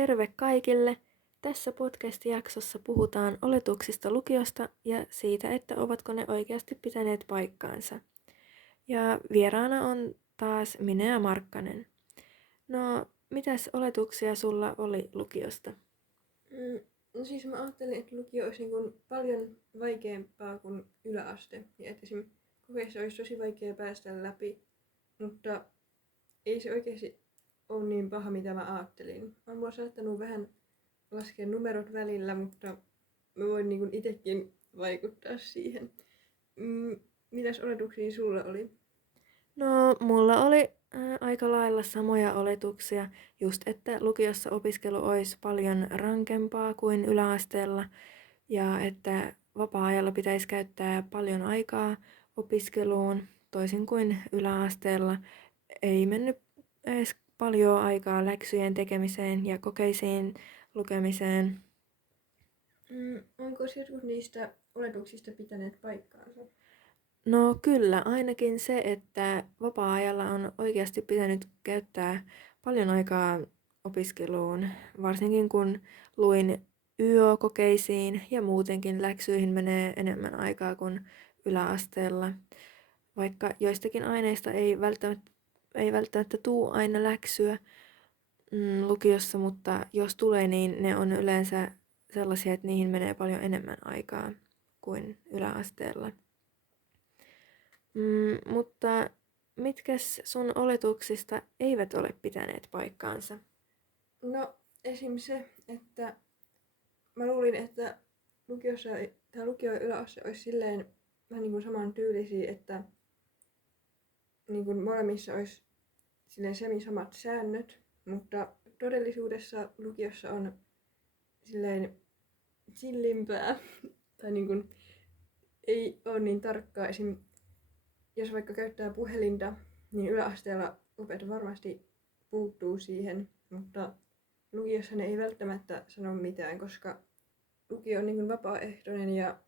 Terve kaikille! Tässä podcast-jaksossa puhutaan oletuksista lukiosta ja siitä, että ovatko ne oikeasti pitäneet paikkaansa. Ja vieraana on taas minä ja Markkanen. No, mitäs oletuksia sulla oli lukiosta? No siis mä ajattelin, että lukio olisi niin kuin paljon vaikeampaa kuin yläaste. Ja että esim. Kokeissa olisi tosi vaikea päästä läpi, mutta ei se oikeasti ole niin paha, mitä mä ajattelin. Mä oon saattanut vähän laskea numerot välillä, mutta mä voin niin kuin itsekin vaikuttaa siihen. Mitäs oletuksia sulla oli? No, mulla oli aika lailla samoja oletuksia, just että lukiossa opiskelu olisi paljon rankempaa kuin yläasteella ja että vapaa-ajalla pitäisi käyttää paljon aikaa opiskeluun, toisin kuin yläasteella ei mennyt edes paljon aikaa läksyjen tekemiseen ja kokeisiin lukemiseen. Onko jotkut niistä oletuksista pitäneet paikkaansa? No kyllä, ainakin se, että vapaa-ajalla on oikeasti pitänyt käyttää paljon aikaa opiskeluun, varsinkin kun luin YÖ-kokeisiin ja muutenkin läksyihin menee enemmän aikaa kuin yläasteella. Vaikka joistakin aineista ei välttämättä tule aina läksyä lukiossa, mutta jos tulee, niin ne on yleensä sellaisia, että niihin menee paljon enemmän aikaa kuin yläasteella. Mutta mitkäs sun oletuksista eivät ole pitäneet paikkaansa? No esim. Se, että mä luulin, että lukio ja yläaste olisi silleen vähän niin kuin saman tyylisiä, että niin kuin molemmissa olisi silleen semi-samat säännöt, mutta todellisuudessa lukiossa on silleen chillimpää tai niin kuin ei ole niin tarkkaa. Esim. Jos vaikka käyttää puhelinta, niin yläasteella opetus varmasti puuttuu siihen, mutta lukiossa ne ei välttämättä sano mitään, koska lukio on niin kuin vapaaehtoinen ja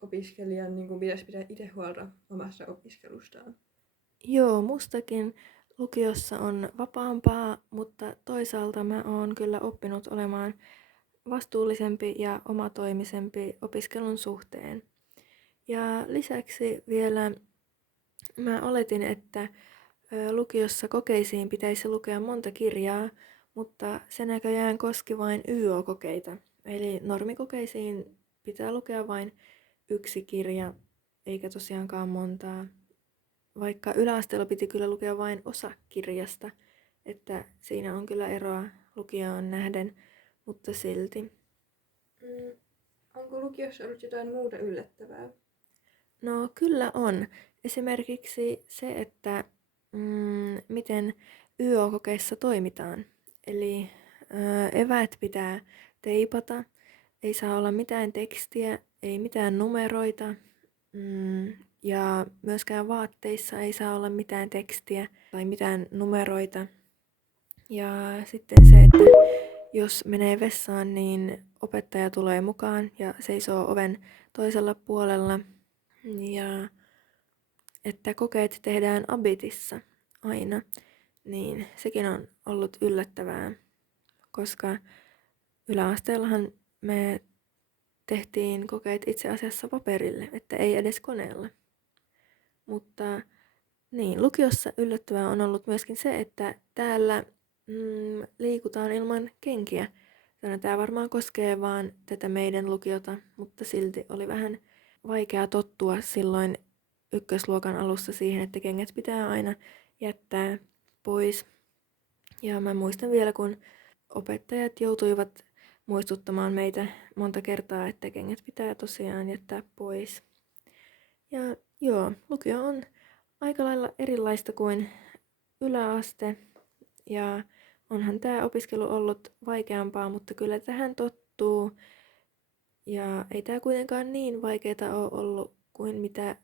opiskelijan niin kuin pitäisi pitää itse huolta omasta opiskelustaan. Joo, mustakin lukiossa on vapaampaa, mutta toisaalta mä oon kyllä oppinut olemaan vastuullisempi ja omatoimisempi opiskelun suhteen. Ja lisäksi vielä mä oletin, että lukiossa kokeisiin pitäisi lukea monta kirjaa, mutta se näköjään koski vain YÖ-kokeita. Eli normikokeisiin pitää lukea vain yksi kirja, eikä tosiaankaan montaa. Vaikka yläasteella piti kyllä lukea vain osa kirjasta, että siinä on kyllä eroa lukioon nähden, mutta silti. Onko lukiossa ollut jotain muuta yllättävää? No kyllä on. Esimerkiksi se, että miten YÖ-kokeissa toimitaan. Eli eväät pitää teipata, ei saa olla mitään tekstiä, ei mitään numeroita ja myöskään vaatteissa ei saa olla mitään tekstiä tai mitään numeroita. Ja sitten se, että jos menee vessaan, niin opettaja tulee mukaan ja seisoo oven toisella puolella. Ja että kokeet tehdään abitissa aina, niin sekin on ollut yllättävää, koska yläasteellahan me tehtiin kokeet itse asiassa paperille, että ei edes koneella. Mutta niin, lukiossa yllättävää on ollut myöskin se, että täällä liikutaan ilman kenkiä. Tämä varmaan koskee vaan tätä meidän lukiota, mutta silti oli vähän vaikea tottua silloin ykkösluokan alussa siihen, että kengät pitää aina jättää pois. Ja mä muistan vielä, kun opettajat joutuivat muistuttamaan meitä monta kertaa, että kengät pitää tosiaan jättää pois. Ja joo, lukio on aika lailla erilaista kuin yläaste. Ja onhan tämä opiskelu ollut vaikeampaa, mutta kyllä tähän tottuu. Ja ei tämä kuitenkaan niin vaikeaa ole ollut kuin mitä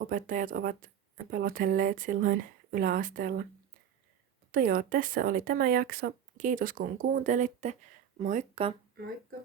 opettajat ovat pelotelleet silloin yläasteella. Mutta joo, tässä oli tämä jakso. Kiitos kun kuuntelitte. Moikka! Moikka!